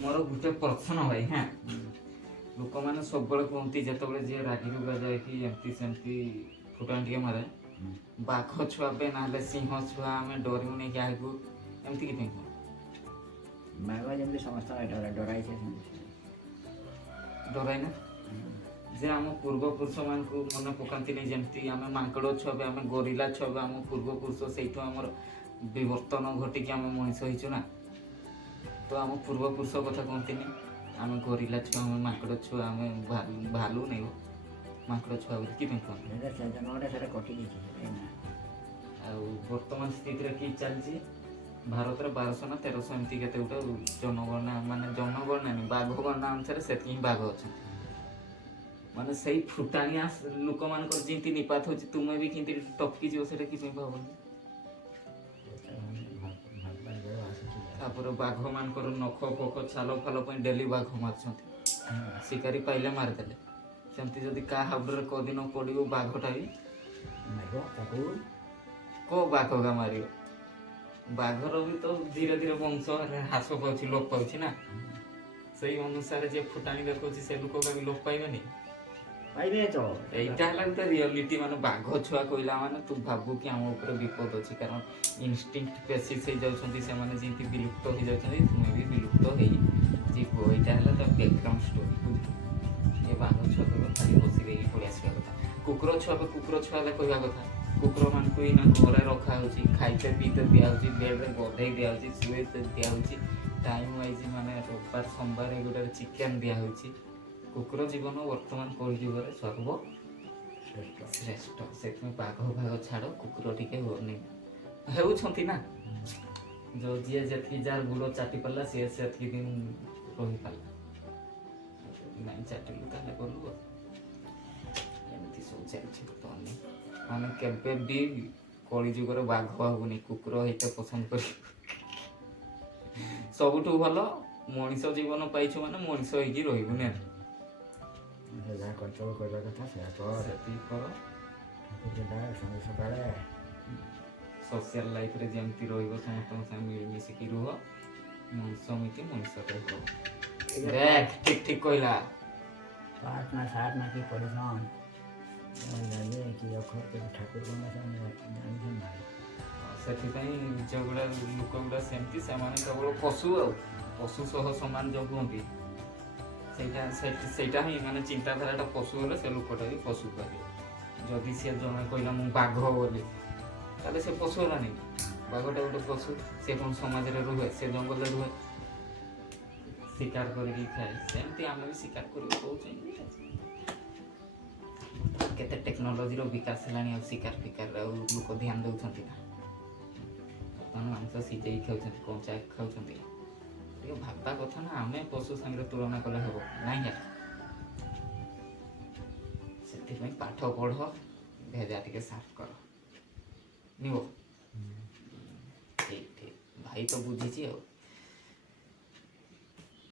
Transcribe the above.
मोर गोटे प्रश्न भाई हाँ लोक मैंने सब कहते जो जी रागी रुगा जाए कि एमती सेमती फुटाण टे मारे बाघ छुआ पे ना सिंह छुआ आम डरू नहीं क्या एमती कि बाघ जमी समस्त डराई डराई ना जे आम पूर्वपुरुष मान मन पकाती नहीं जमती आम मांकड़ छुआ आम गोरिला छुआ आम पूर्वपुरुष से आमर विवर्तन घटिकी आम मनीष होइचु ना तो आम पूर्वपुरुष कथा कहती आम गोरिला छुआ आम मांकड़ छुआ आम भालू नहीं मांकड़ छुआ कि बर्तमान स्थिति कि चलती भारत में 1200 ना 1300 एमती के गोटे जनगणना माने जनगणना नहीं बाघ गणना अनुसार से बाघ अच्छा माने सही फुटाणिया लोक मान जी निपात हो तुम्हें भी कि टपकी जीव से कि भावनी बाघ मान नख फख छाल फाल डेली बाघ मार शिकारी पाइले मारिदे सेमती जदि क्या हाबुड़ कदिन पड़ो बाघटा भी को बाघ का मार बाघर भी तो धीरे धीरे वंश ह्रास पाँच लोप पाँच ना से अनुसार जे फुटाणी देखा से लोक का भी लोप पाइबे पाइबे तो यहाँ गोटे रियलिटी मान बाघ छुआ कहला माने तू भाबू कि आम ऊपर विपद अच्छी कारण इनस्टिंक्ट पेसिस हो जाती से विलुप्त हो जाती तुम्हें भी विलुप्त हो यहाँ है तो बैकग्राउंड स्टोरी ये बाघ छुआ कह खाली बस पड़े आसा कथा कुकुर छुआ कुकुर छुआ कहवा कथा कुकुर मान को घरे रखा खाइते पीते दिखाई बेड्रे गधे दिखाई शुए दिखाई टाइम वाइज माने रविवार सोमवार गोटे चिकेन दिखाई कुकुर जीवन वर्तमान कलिजुगर सर्वश्रेष्ठ से बाघ भाग छाड़ कुकुर टिके होती ना जो जी जी जार गुड़ चाटी पारा सी से दिन रही पारा नहीं चाटिलु ताले गलु एमती सब चलती बर्तमान माने केबे भी कलिजुगर बाघ हबुनी कुकुर होते पसंद कर सबुठु भल मनीष जीवन पाइछु माने मनीष होइकी रहिबुनी जहाँ कंट्रोल करवा कथा सकाଳେ सोशल लाइफ रे जेमती रहिबो समस्त मिलमिशिकी रुह मनुष्य मिति मनुष्य रहिबो देख ठीक ठीक कहला साथ ना की परिश्रम जाने कि अखर के ठाकुर बना जानी ना ସେଥିପାଇଁ ଯେଉଁଗୁଡ଼ା ଲୋକଗୁଡ଼ା ସେମିତି ସେମାନେ କେବଳ ପଶୁ ସହ ସମାନ ଯେଉଁ କୁହନ୍ତି ସେଇଟା ହିଁ ମାନେ ଚିନ୍ତାଧାରାଟା ପଶୁ ହେଲେ ସେ ଲୋକଟା ବି ପଶୁ କହିବେ ଯଦି ସେ ଜଣେ କହିଲା ମୁଁ ବାଘ ବୋଲି ତାହେଲେ ସେ ପଶୁ ହେଲାନି ବାଘଟା ଗୋଟେ ପଶୁ ସେ କ'ଣ ସମାଜରେ ରୁହେ ସେ ଜଙ୍ଗଲରେ ରୁହେ ଶିକାର କରିକି ଖାଏ ସେମିତି ଆମେ ବି ଶିକାର କରିକି କହୁଛନ୍ତି କେତେ ଟେକ୍ନୋଲୋଜିର ବିକାଶ ହେଲାଣି ଆଉ ଶିକାର ଫିକାର ଆଉ ଲୋକ ଧ୍ୟାନ ଦେଉଛନ୍ତି ନା ବର୍ତ୍ତମାନ ମାଂସ ସିଝେଇ ଖାଉଛନ୍ତି କଞ୍ଚା ଖାଉଛନ୍ତି ଟିକେ ଭାବବା କଥା ନା ଆମେ ପଶୁ ସାଙ୍ଗରେ ତୁଳନା କଲେ ହେବ ନାଇଁ ସେଥିପାଇଁ ପାଠ ପଢ଼ ଭେଜା ଟିକେ ସାଫ୍ କର ନିବ ଠିକ୍ ଭାଇ ତ ବୁଝିଛି ଆଉ